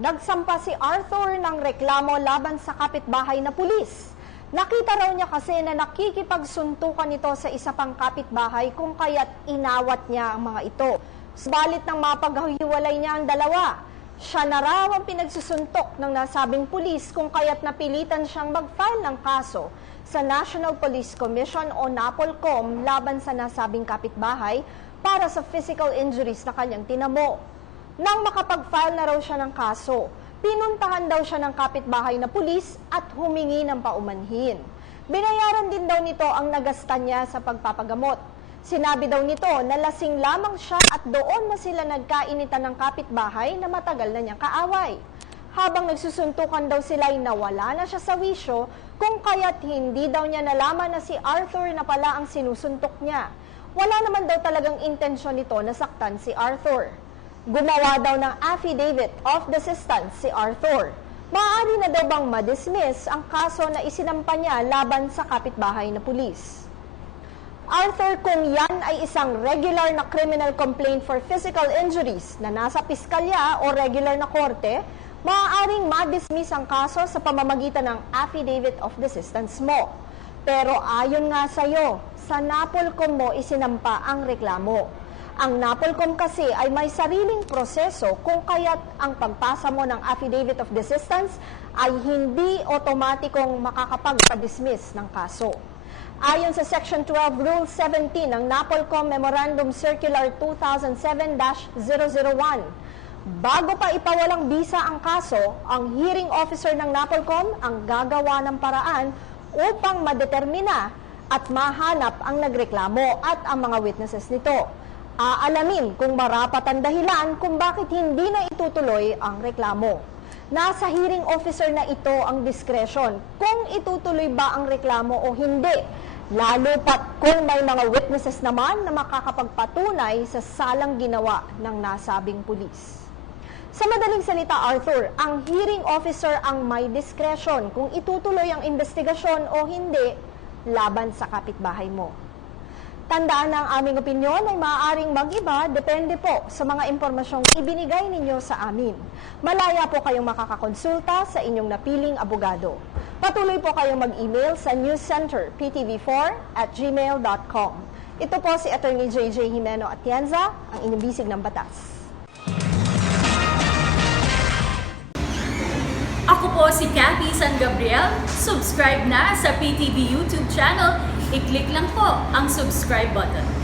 Nagsampa si Arthur ng reklamo laban sa kapitbahay na pulis. Nakita raw niya kasi na nakikipagsuntukan ito sa isa pang kapitbahay kung kaya't inawat niya ang mga ito. Subalit nang mapaghiwalay niya ang dalawa, siya na raw ang pinagsusuntok ng nasabing pulis kung kaya't napilitan siyang mag-file ng kaso sa National Police Commission o NAPOLCOM laban sa nasabing kapitbahay para sa physical injuries na kanyang tinamo. Nang makapag-file na raw siya ng kaso, pinuntahan daw siya ng kapitbahay na pulis at humingi ng paumanhin. Binayaran din daw nito ang nagasta niya sa pagpapagamot. Sinabi daw nito na lasing lamang siya at doon na sila nagkainitan ng kapitbahay na matagal na niyang kaaway. Habang nagsusuntukan daw sila ay nawala na siya sa wisyo kung kaya't hindi daw niya nalaman na si Arthur na pala ang sinusuntok niya. Wala naman daw talagang intensyon nito na saktan si Arthur. Gumawa daw ng affidavit of desistance si Arthur. Maaari na daw bang ma-dismiss ang kaso na isinampa niya laban sa kapitbahay na pulis. Arthur, kung yan ay isang regular na criminal complaint for physical injuries na nasa piskalya o regular na korte, maaaring ma-dismiss ang kaso sa pamamagitan ng affidavit of desistance mo. Pero ayon nga sa'yo, sa NAPOLCOM mo isinampa ang reklamo. Ang NAPOLCOM kasi ay may sariling proseso kung kaya't ang pagpasa mo ng affidavit of desistance ay hindi otomatikong makakapagpa-dismiss ng kaso. Ayon sa Section 12 Rule 17 ng NAPOLCOM Memorandum Circular 2007-001, bago pa ipawalang bisa ang kaso, ang hearing officer ng NAPOLCOM ang gagawa ng paraan upang madetermina at mahanap ang nagreklamo at ang mga witnesses nito. Aalamin kung marapat ang dahilan kung bakit hindi na itutuloy ang reklamo. Nasa hearing officer na ito ang diskresyon kung itutuloy ba ang reklamo o hindi, lalo pat kung may mga witnesses naman na makakapagpatunay sa salang ginawa ng nasabing pulis. Sa madaling salita, Arthur, ang hearing officer ang may diskresyon kung itutuloy ang investigasyon o hindi laban sa kapitbahay mo. Tandaan na ang aming opinyon ay maaaring mag-iba depende po sa mga impormasyong ibinigay ninyo sa amin. Malaya po kayong makakakonsulta sa inyong napiling abogado. Patuloy po kayong mag-email sa newscenter.ptv4@gmail.com. Ito po si Attorney JJ Jimeno Atienza, ang inyong bisig ng batas. Ako po si Cathy San Gabriel. Subscribe na sa PTV YouTube channel. I-click lang po ang subscribe button.